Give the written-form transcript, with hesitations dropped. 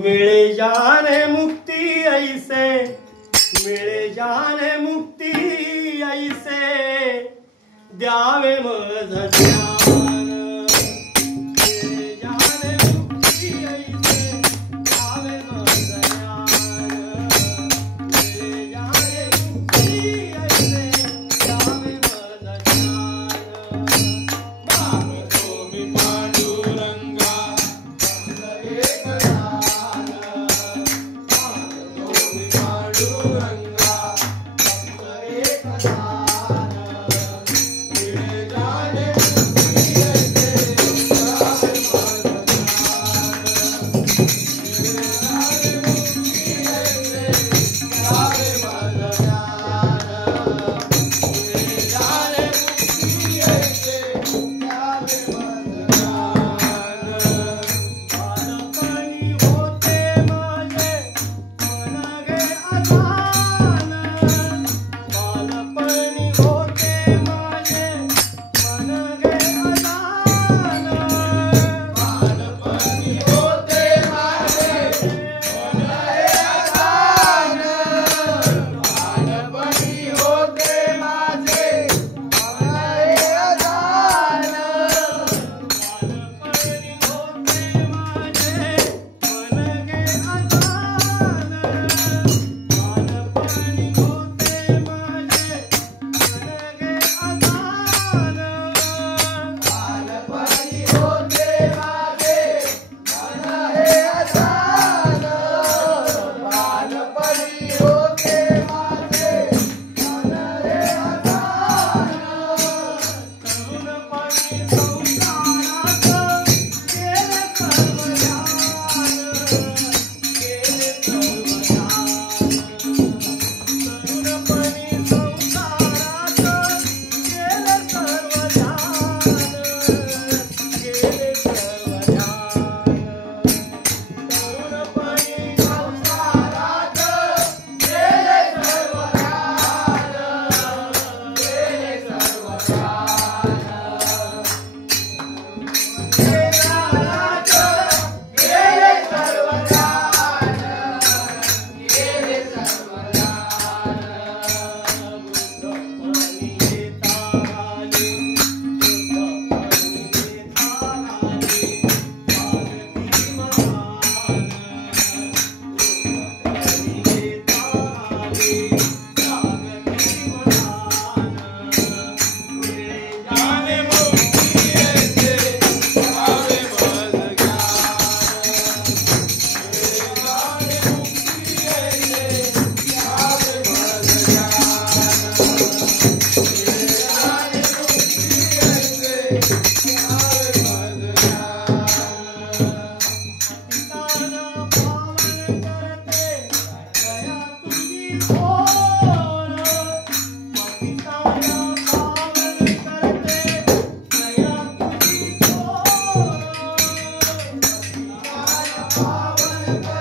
मिले जाने मुक्ति ऐसे, मिळे जाने मुक्ती ऐसे, द्यावे मज ध्यान। मिळे जाने मुक्ती ऐसे, द्यावे मज ध्यान। मिळे जाने मुक्ती ऐसे, द्यावे मज ध्यान। मागतो मी पांडुरंगा एक दान। मागतो मी पांडुरंगा एक दान। मिळे जाने मुक्ती ऐसे, द्यावे मज ध्यान। मिळे जाने मुक्ती ऐसे, द्यावे मज ध्यान। मिळे जाने मुक्ती ऐसे, द्यावे मज ध्यान। बालपणी होते माझे मन गे अजान। बालपणी होते माझे मन गे अजान। बालपणी होते माझे मन हे अजान। बालपणी होते माझे मन हे अजान। बालपणी होते माझे मन गे अजान। बालपणी होते माझे मन गे अजान। बालपणी होते माझे मन हे अजान। बालपणी होते माझे मन हे अजान। तरुणपणी संसारात केले सर्व ध्यान। केले सर्व ध्यान। तरुणपणी संसारात केले सर्व ध्यान। केले सर्व ध्यान। तरुणपणी संसारात केले सर्व ध्यान। केले सर्व ध्यान। केदारात केले सर्व ध्यान। केले सर्व ध्यान। बुद्धपणी येता आली, बुद्धपणी येता आली, जागती महान। बुद्धपणी येता आली, जागती महान। मिळे जाने मुक्ती ऐसे, द्यावे मज ज्ञान। मिळे जाने मुक्ती ऐसे, द्यावे मज ज्ञान। मिळे जाने मुक्ती ऐसे, द्यावे मज ज्ञान। पतिताना पावन करते दया तुझी थोर। पतिताना पावन करते दया तुझी थोर। पतिताना पावन करते